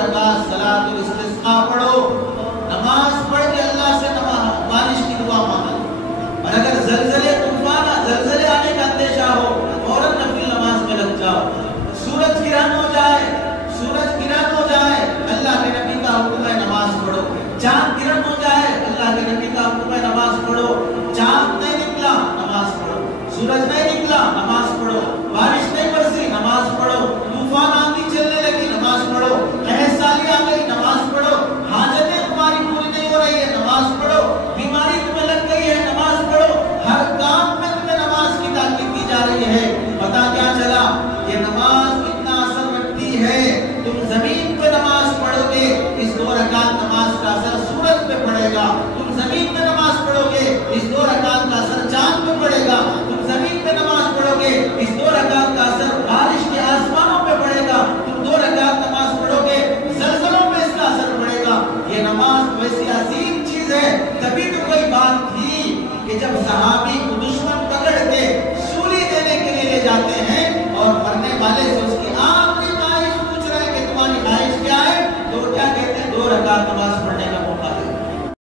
رکعت صلاۃ الاستسقاء پڑھو، نماز پڑھ کے اللہ سے بارش کی دعا مانگو۔ اور اگر زلزلے آنے کا اندیشہ ہو فوراً نفل نماز میں لگ جاؤ۔ سورج گرہن ہو جائے اللہ کے نبی کا حکم ہے نماز پڑھو۔ چاند گرہن ہو جائے اللہ کے نبی کا حکم ہے نماز پڑھو۔ چاند نہیں نکلا نماز پڑھو، سورج نہیں نکلا نماز پڑھو، بارش نہیں برسی نماز پڑھو، طوفان آندھی چلنے لگی نماز پڑھو، قحط سالی آ گئی نماز پڑھو، حاجتیں تمہاری پوری نہیں ہو رہی ہے نماز پڑھو، بیماری تمہیں لگ گئی ہے نماز پڑھو، ہر کام میں تمہیں نماز کی تاکید دی جا رہی ہے۔ پتہ کیا چلا؟ یہ نماز اتنا اثر رکھتی ہے، تم زمین پہ نماز پڑھو گے اس 2 رکعت نماز کا اثر سورج پہ پڑے گا، تم زمین پہ نماز پڑھو گے اس 2 رکعت کا اثر چاند پہ پڑے گا، تم زمین پہ نماز پڑھو گے اس 2 رکعت کا اثر بارش کے آسمانوں پہ پڑے گا، تم 2 رکعت نماز پڑھو گے زلزلوں پہ اس کا اثر پڑے گا۔ یہ نماز ویسی عظیم چیز ہے، تبھی تو کوئی بات تھی کہ جب صحابی کو دشمن پکڑ کے سولی دینے کے لیے لے جاتے ہیں اور مرنے والے سے اس کی آخری خواہش پوچھ رہے ہیں کہ تمہاری خواہش کیا ہے، تو کیا کہتے ہیں 2 رکعت نماز